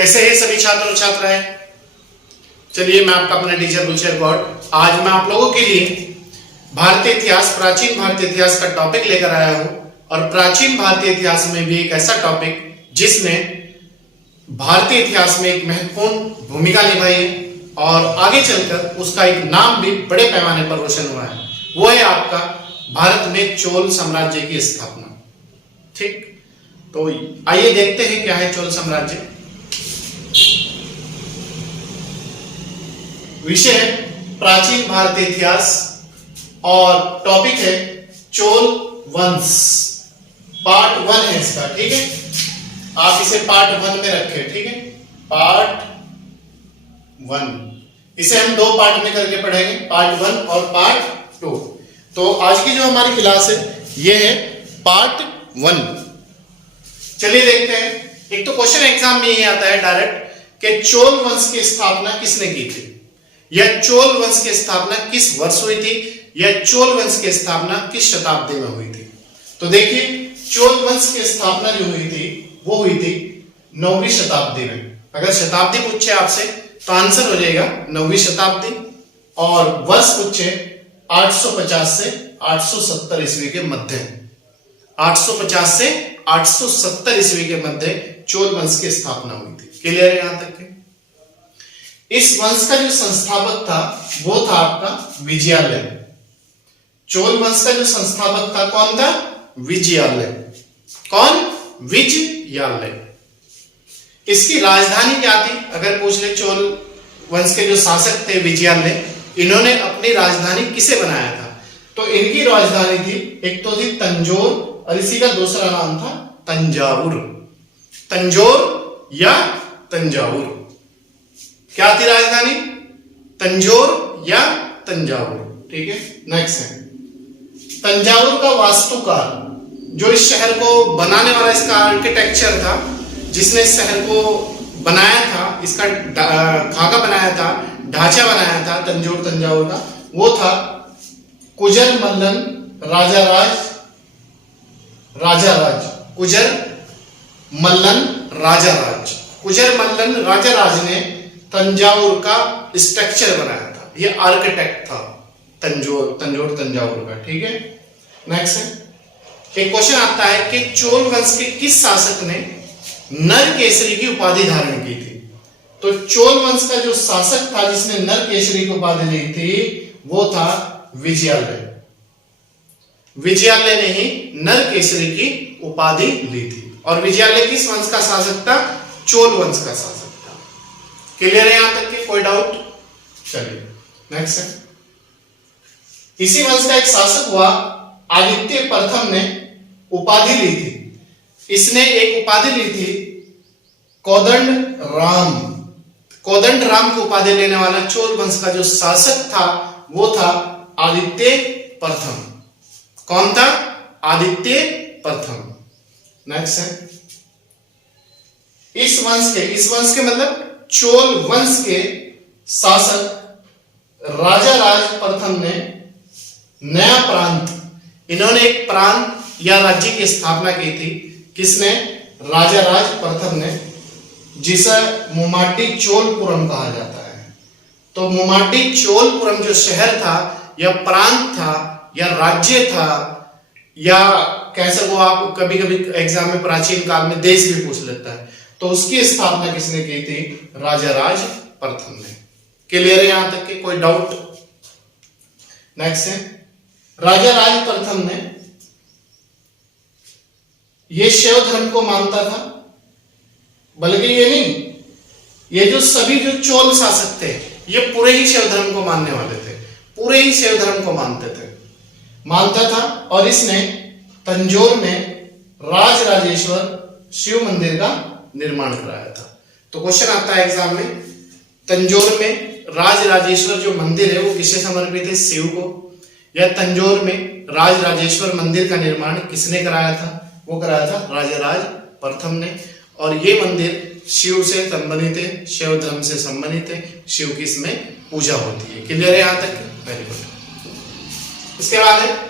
कैसे हैं सभी छात्र और छात्राएं। चलिए मैं आपका अपना टीचर गुलशेर गौड़ आज मैं आप लोगों के लिए भारतीय इतिहास, प्राचीन भारतीय इतिहास का टॉपिक लेकर आया हूं। और प्राचीन भारतीय इतिहास में भी एक ऐसा टॉपिक जिसने भारतीय इतिहास में एक महत्वपूर्ण भूमिका निभाई है और आगे चलकर उसका एक नाम भी बड़े पैमाने पर रोशन हुआ है। वो है आपका भारत में चोल साम्राज्य की स्थापना। ठीक, तो आइए देखते हैं क्या है चोल साम्राज्य। विषय है प्राचीन भारतीय इतिहास और टॉपिक है चोल वंश। पार्ट 1 है इसका। ठीक है, आप इसे पार्ट 1 में रखें। ठीक है, पार्ट 1 इसे हम 2 पार्ट में करके पढ़ेंगे, पार्ट 1 और पार्ट 2। तो आज की जो हमारी क्लास है ये है पार्ट 1। चलिए देखते हैं। एक तो क्वेश्चन एग्जाम में यही आता है डायरेक्ट कि चोल वंश की स्थापना किसने की थी, या चोल वंश की स्थापना किस वर्ष हुई थी, या चोल वंश की स्थापना किस शताब्दी में हुई थी। तो देखिए, चोल वंश की स्थापना जो हुई थी वो हुई थी 9वीं शताब्दी में। अगर शताब्दी पूछे आपसे तो आंसर हो जाएगा 9वीं शताब्दी, और वर्ष पूछे 850 से 870 ईस्वी के मध्य। 850 से 870 ईस्वी के मध्य चोल वंश की स्थापना हुई थी। क्लियर है यहां तक के? इस वंश का जो संस्थापक था वो था आपका विजयालय। चोल वंश का जो संस्थापक था कौन था? विजयालय। कौन? विजयालय। इसकी राजधानी क्या थी? अगर पूछ ले, चोल वंश के जो शासक थे विजयालय, इन्होंने अपनी राजधानी किसे बनाया था? तो इनकी राजधानी थी, एक तो थी तंजौर और इसी का दूसरा नाम था तंजावुर। तंजौर या तंजावुर। क्या थी राजधानी? तंजौर या तंजावुर। ठीक है, नेक्स्ट है तंजावुर का वास्तुकार, जो इस शहर को बनाने वाला, इसका आर्किटेक्चर था, जिसने इस शहर को बनाया था, इसका खाका बनाया था, ढांचा बनाया था तंजावुर का, वो था कुजर मल्लन राजाराज। कुजर मल्लन राजाराज। कुजर मल्लन राजाराज ने तंजावुर का स्ट्रक्चर बनाया था। ये आर्किटेक्ट था तंजावुर का। ठीक है, नेक्स्ट है एक क्वेश्चन आता है कि चोल वंश के किस शासक ने नर केसरी की उपाधि धारण की थी? तो चोल वंश का जो शासक था जिसने नर केसरी की उपाधि ली थी वो था विजयालय। विजयालय ने ही नर केसरी की उपाधि ली थी। और विजयालय किस वंश का शासक था? चोल वंश का शासक था। क्लियर है यहां तक के? कोई डाउट? चलिए नेक्स्ट है, इसी वंश का एक शासक हुआ आदित्य प्रथम ने उपाधि ली थी। इसने एक उपाधि ली थी कोदंड राम। कोदंड राम की उपाधि लेने वाला चोल वंश का जो शासक था वो था आदित्य प्रथम। कौन था? आदित्य प्रथम। नेक्स्ट है इस वंश के मतलब चोल वंश के शासक राजाराज प्रथम ने नया प्रांत, इन्होंने एक प्रांत या राज्य की स्थापना की थी। किसने? राजाराज प्रथम ने, जिसे मुमाटी चोलपुरम कहा जाता है। तो मुमाटी चोलपुरम जो शहर था या प्रांत था या राज्य था, या कह सको आप, कभी कभी एग्जाम में प्राचीन काल में देश भी पूछ लेता है, तो उसकी स्थापना किसने की थी? राजाराज प्रथम ने। क्लियर है यहां तक के? कोई डाउट? नेक्स्ट है राजाराज प्रथम ने ये शैव धर्म को मानता था, बल्कि ये नहीं, ये जो सभी जो चोल शासक थे ये पूरे ही शैव धर्म को मानने वाले थे, पूरे ही शैव धर्म को मानता था। और इसने तंजौर में राजराजेश्वर शिव मंदिर का निर्माण कराया था। तो क्वेश्चन आता है एग्जाम में, तंजौर में राजराजेश्वर जो मंदिर है वो किसे समर्पित है? शिव को। या तंजौर में राजराजेश्वर मंदिर का निर्माण किसने कराया था? वो कराया था राजाराज प्रथम ने। और ये मंदिर शिव से संबंधित है, शिव धर्म से संबंधित है, शिव की इसमें पूजा होती है। क्लियर है यहां तक? Very good. इसके बाद है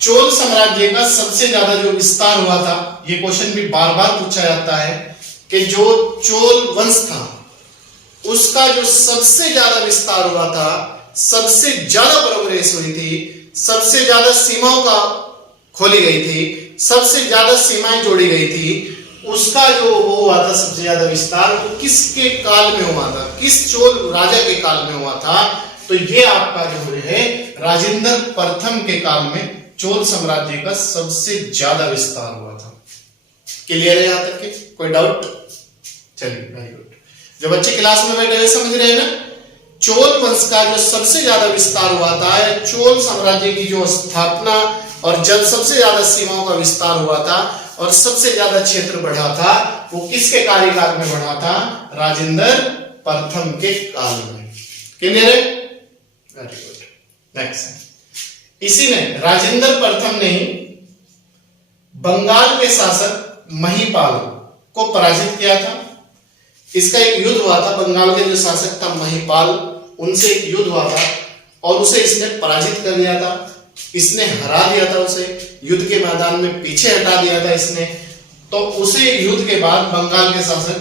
चोल साम्राज्य का सबसे ज्यादा जो विस्तार हुआ था, ये क्वेश्चन भी बार बार पूछा जाता है कि जो चोल वंश था उसका जो सबसे ज्यादा विस्तार हुआ था, सबसे ज्यादा प्रोग्रेस हुई थी, सबसे ज्यादा सीमाओं का खोली गई थी, सबसे ज्यादा सीमाएं जोड़ी गई थी, उसका जो वो हुआ था सबसे ज्यादा विस्तार, वो किसके काल में हुआ था, किस चोल राजा के काल में हुआ था? तो ये आपका जो है राजेंद्र प्रथम के काल में चोल साम्राज्य का सबसे ज्यादा विस्तार हुआ था। क्लियर है यहां तक के? कोई डाउट? चलिए, वेरी गुड। जो बच्चे क्लास में बैठे हुए समझ रहे हैं ना, चोल वंश का जो सबसे ज्यादा विस्तार हुआ था, चोल साम्राज्य की जो स्थापना और जब सबसे ज्यादा सीमाओं का विस्तार हुआ था और सबसे ज्यादा क्षेत्र बढ़ा था, वो किसके कार्यकाल में बढ़ा था? राजेंद्र प्रथम के काल में। क्लियर है? Very good. नेक्स्ट, इसी ने राजेंद्र प्रथम ने बंगाल के शासक महिपाल को पराजित किया था। इसका एक युद्ध हुआ था, बंगाल के जो शासक था महिपाल, उनसे एक युद्ध हुआ था और उसे इसने पराजित कर दिया था, इसने हरा दिया था, उसे युद्ध के मैदान में पीछे हटा दिया था इसने। तो उसे युद्ध के बाद बंगाल के शासक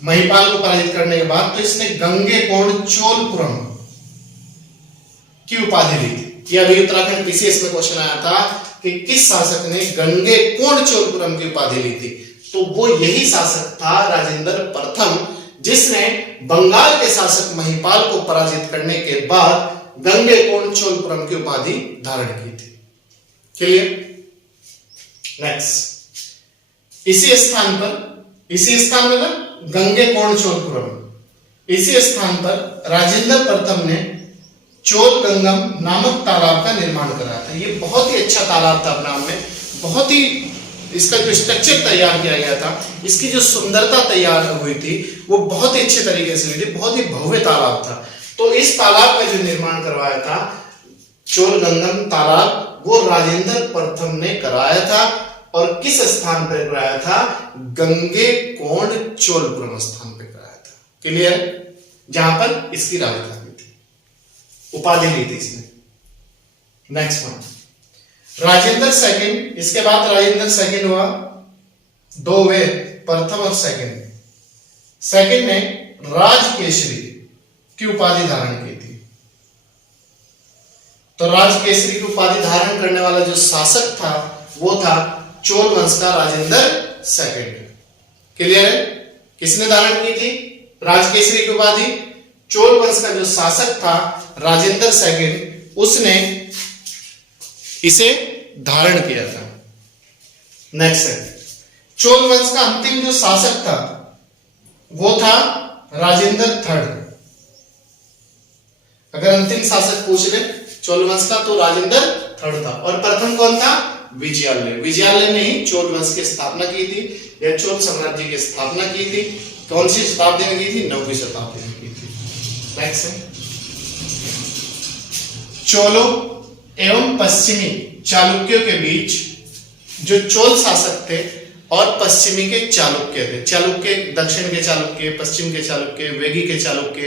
महिपाल को पराजित करने के बाद तो इसने गंगेकोंड चोलपुरम की उपाधि ली थी। ये अभी उत्तराखंड पीसीएस में क्वेश्चन आया था कि किस शासक ने गंगेकोंड चोलपुरम की उपाधि ली थी? तो वो यही शासक था राजेंद्र प्रथम, जिसने बंगाल के शासक महिपाल को पराजित करने के बाद गंगेकोंड चोलपुरम की उपाधि धारण की थी। क्लियर? नेक्स्ट, इसी स्थान में ना गंगेकोंड चोलपुरम, इसी स्थान पर राजेंद्र प्रथम ने चोल गंगम नामक तालाब का निर्माण कराया था। ये बहुत ही अच्छा तालाब था अपने आप में, बहुत ही इसका जो स्ट्रक्चर तैयार किया गया था, इसकी जो सुंदरता तैयार हुई थी वो बहुत ही अच्छे तरीके से हुई थी, बहुत ही भव्य तालाब था। तो इस तालाब का जो निर्माण करवाया था, चोल गंगम तालाब, वो राजेंद्र प्रथम ने कराया था। और किस स्थान पर कराया था? गंगेकोंड चोलपुरम स्थान पर कराया था। क्लियर? जहां पर इसकी राजधानी थी, उपाधि ली थी इसने। नेक्स्ट पॉइंट, राजेंद्र सेकंड, इसके बाद राजेंद्र सेकंड हुआ, दो वे, प्रथम और सेकंड। सेकंड ने राजकेसरी की उपाधि धारण की थी। तो राजकेसरी की उपाधि धारण करने वाला जो शासक था वो था चोल वंश का राजेंद्र सेकंड। क्लियर है? किसने धारण की थी राजकेसरी की उपाधि? चोल वंश का जो शासक था राजेंद्र सेकंड, उसने इसे धारण किया था। नेक्स्ट है, चोल वंश का अंतिम जो शासक था वो था राजेंद्र थर्ड। अगर अंतिम शासक पूछ ले चोल वंश का तो राजेंद्र थर्ड था। और प्रथम कौन था? विजयालय। विजयालय ने ही चोल वंश की स्थापना की थी, या चोल साम्राज्य की स्थापना की थी। कौन सी शताब्दी में की थी? 9वीं शताब्दी में की थी। नेक्स्ट है, चोलों एवं पश्चिमी चालुक्यों के बीच जो चोल शासक थे और पश्चिमी के चालुक्य थे, चालुक्य दक्षिण के चालुक्य, पश्चिम के चालुक्य, वेगी के चालुक्य,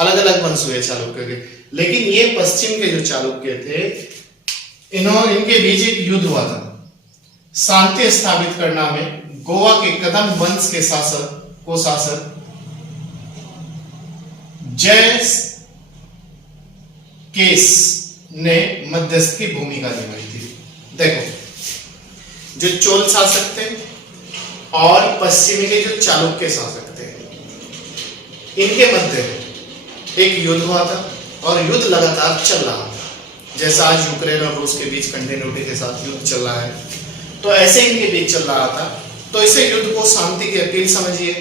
अलग अलग वंश हुए चालुक्य के। लेकिन ये पश्चिम के जो चालुक्य थे, इनके बीच एक युद्ध हुआ था शांति स्थापित करना में। गोवा के कदम वंश के शासक जय केस ने मध्यस्थ की भूमिका निभाई थी। देखो, जो चोल शासक थे और पश्चिमी के जो चालुक्य शासक थे, इनके मध्य एक युद्ध हुआ था और युद्ध लगातार चल रहा था। जैसा आज यूक्रेन और रूस के बीच कंटिन्यूटी के साथ युद्ध चल रहा है, तो ऐसे इनके बीच चल रहा था। तो इसे युद्ध को शांति की अपील समझिए,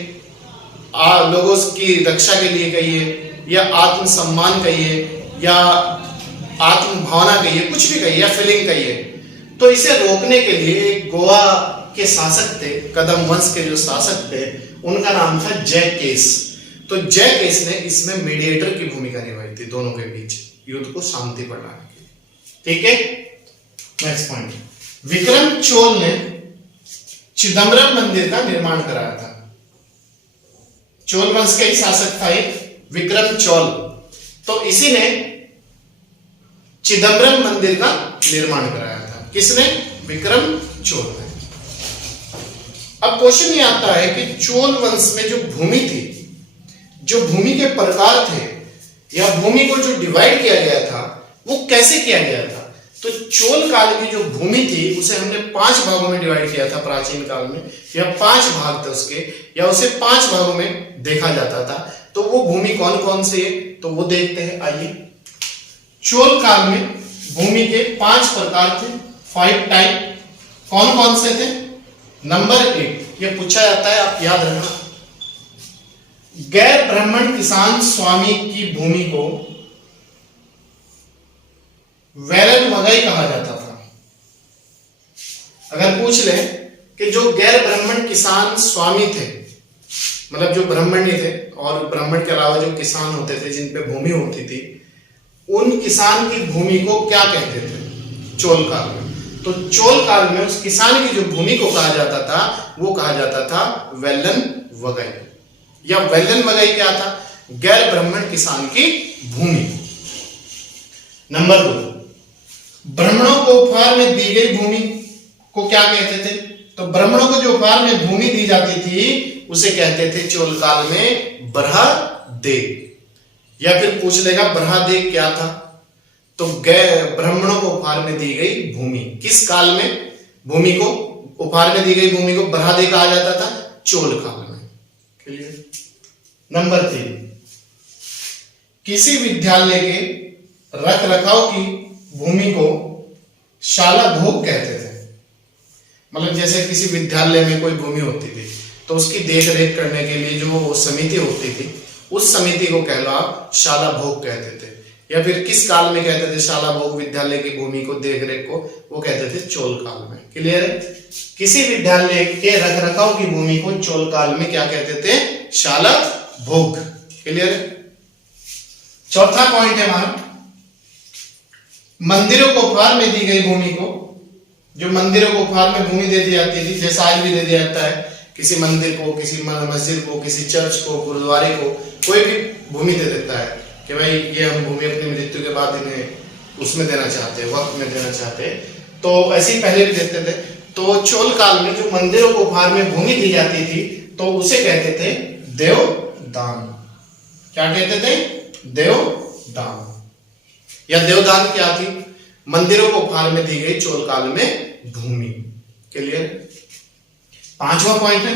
लोगों की रक्षा के लिए कहिए, या आत्मसम्मान कहिए, या आत्म भावना कहिए, कुछ भी कहिए, या फीलिंग कहिए। तो इसे रोकने के लिए गोवा के शासक थे, कदम वंश के जो शासक थे, उनका नाम था जय केस। तो जय केस ने इसमें मीडिएटर की भूमिका निभाई थी दोनों के बीच युद्ध को शांति पर लाने के लिए। ठीक है? नेक्स्ट पॉइंट, विक्रम चोल ने चिदम्बरम मंदिर का निर्माण कराया था। चोल वंश का ही शासक था एक विक्रम चोल, तो इसी ने चिदम्बरम मंदिर का निर्माण कराया था। किसने? विक्रम चोल ने। अब क्वेश्चन ये आता है कि चोल वंश में जो भूमि थी, जो भूमि के प्रकार थे या भूमि को जो डिवाइड किया गया था वो कैसे किया गया था। तो चोल काल की जो भूमि थी उसे हमने 5 भागों में डिवाइड किया था प्राचीन काल में, या 5 भाग थे उसके, या उसे 5 भागों में देखा जाता था। तो वो भूमि कौन कौन सी है तो वो देखते हैं। आइए, चोल काल में भूमि के 5 प्रकार थे, 5 टाइप। कौन कौन से थे? नंबर 1, ये पूछा जाता है, आप याद रखना, गैर ब्राह्मण किसान स्वामी की भूमि को वेलन वगई कहा जाता था। अगर पूछ ले कि जो गैर ब्राह्मण किसान स्वामी थे, मतलब जो ब्राह्मणी थे और ब्राह्मण के अलावा जो किसान होते थे जिन पे भूमि होती थी, उन किसान की भूमि को क्या कहते थे चोल काल में। तो चोल काल में उस किसान की जो भूमि को कहा जाता था वो कहा जाता था वेलन वगई, या वेलन वगई क्या था? गैर ब्राह्मण किसान की भूमि। नंबर 2, ब्राह्मणों को उपहार में दी गई भूमि को क्या कहते थे? तो ब्राह्मणों को जो उपहार में भूमि दी जाती थी उसे कहते थे चोल काल में बरहादेग। या फिर पूछ लेगा बरहादेग क्या था? तो ब्राह्मणों को उपहार में दी गई भूमि, किस काल में भूमि को उपहार में दी गई भूमि को बरहादेग कहा जाता था? चोल काल में। क्लियर? नंबर 3, किसी विद्यालय के रख रखाव की भूमि को शाला भोग कहते थे। मतलब जैसे किसी विद्यालय में कोई भूमि होती थी तो उसकी देख रेख करने के लिए जो समिति होती थी उस समिति को कह लो आप शाला भोग कहते थे। या फिर किस काल में कहते थे शाला भोग विद्यालय की भूमि को, देख रेख को? वो कहते थे चोल काल में। क्लियर है? किसी विद्यालय के रख रखाव की भूमि को चोल काल में क्या कहते थे? शाला भोग। क्लियर है? चौथा पॉइंट है हमारा, मंदिरों को उपहार में दी गई भूमि को, जो मंदिरों को उपहार में भूमि दे दी जाती थी, जैसा आज भी दे दिया जाता है, किसी मंदिर को, किसी मस्जिद को, किसी चर्च को, गुरुद्वारे को कोई भी भूमि दे देता है कि भाई ये हम भूमि अपनी मृत्यु के बाद इन्हें उसमें देना चाहते हैं, वक्त में देना चाहते हैं। तो ऐसे ही पहले भी देते थे। तो चोल काल में जो मंदिरों को उपहार में भूमि दी जाती थी तो उसे कहते थे देवदान। क्या कहते थे? देवदान। या देवदान क्या थी? मंदिरों को उपहार में दी गई चोल काल में भूमि। क्लियर? 5वां पॉइंट है,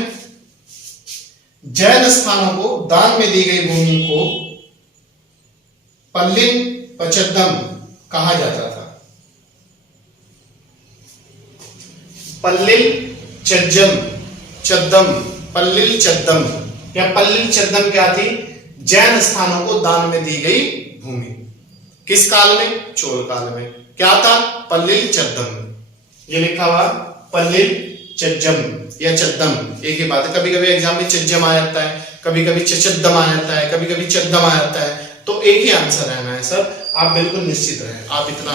जैन स्थानों को दान में दी गई भूमि को पल्लिन पचद्दम कहा जाता था। पल्लिल चद्दम, पल्लिल चद्दम या पल्लिल चद्दम क्या थी? जैन स्थानों को दान में दी गई भूमि। किस काल में? चोल काल में। क्या था? पल्लिल चद्दम। ये लिखा हुआ पल्लिल चज्जम या चद्दम, एक ही बात है। कभी कभी एग्जाम में चज्जम आ जाता है, कभी कभी चचद्दम आ जाता है, कभी कभी चद्दम आ जाता है, तो एक ही आंसर रहना है सर, आप बिल्कुल निश्चित रहें। आप इतना,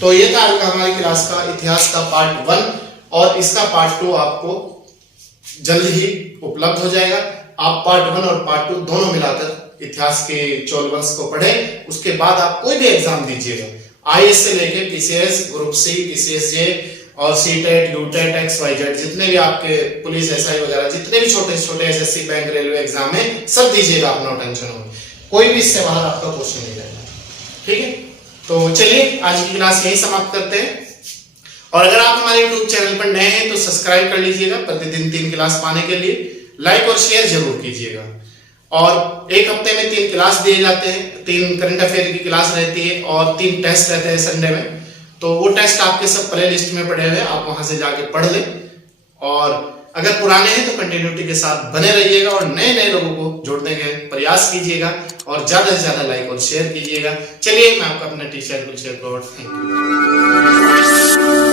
तो ये था हमारी क्लास का इतिहास का पार्ट 1, और इसका पार्ट 2 आपको जल्द ही उपलब्ध हो जाएगा। आप पार्ट 1 और पार्ट 2 दोनों मिलाकर इतिहास के चोल वंश को पढ़ें। उसके बाद आप कोई भी एग्जाम दीजिएगा, आईएएस से लेके पीसीएस, ग्रुप सी, पीसीएसजे और सीटेट, यूटेट, एक्सवाईजेड, जितने भी आपके पुलिस, एसआई वगैरह जितने भी छोटे छोटे एसएससी, बैंक, रेलवे एग्जाम है, सब दीजिएगा, आप नो टेंशन हो, कोई भी इससे बाहर आपका क्वेश्चन नहीं रहेगा। ठीक है? तो चलिए आज की क्लास यही समाप्त करते हैं। और अगर आप हमारे YouTube चैनल पर नए हैं तो सब्सक्राइब कर लीजिएगा प्रतिदिन 3 क्लास पाने के लिए। लाइक और शेयर जरूर कीजिएगा। और एक हफ्ते में 3 क्लास दिए जाते हैं, 3 करंट अफेयर की क्लास रहती है और 3 टेस्ट रहते हैं संडे में। तो वो टेस्ट आपके सब प्ले लिस्ट में पड़े हुए हैं, आप वहां से जाके पढ़ लें। और अगर पुराने हैं तो कंटिन्यूटी के साथ बने रहिएगा और नए नए लोगों को जोड़ने के प्रयास कीजिएगा और ज्यादा से ज्यादा लाइक और शेयर कीजिएगा। चलिए, मैं आपका अपना teacher Kulshekhar Gaur, thank you.